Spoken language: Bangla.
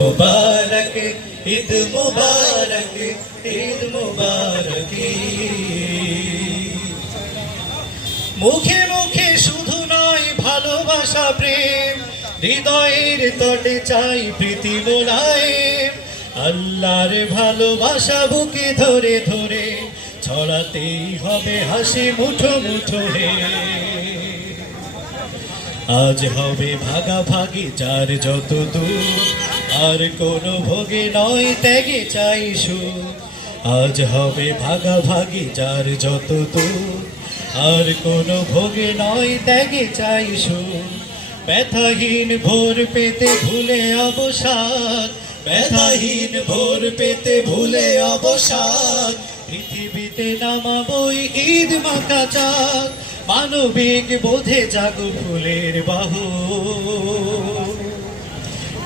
মুবারক ঈদ মুবারক ঈদ মুবারক মুখে মুখে শুধু নয় ভালোবাসা, প্রেম। হৃদয়ের তটে চাই প্রীতি মোলায় আল্লাহর ভালোবাসা বুকে ধরে ধরে, ছড়াতেই হবে হাসি মুঠো মুঠো হে। আজ হবে ভাগাভাগি, যার যত দূর আর কোনো ভোগে নয়, ত্যাগে চাই সুখ। আজ হবে ভাগাভাগি যার যত আর কোনো ভোগে নয়, ত্যাগে চাই ব্যথাহীন ভোর পেতে ভুলে অবসাদ। ব্যথাহীন ভোর পেতে ভুলে অবসাদ। পৃথিবীতে নামাবই ঈদ মাকা চাঁদ। মানবিক বোধে জাগো ফুলের বাহু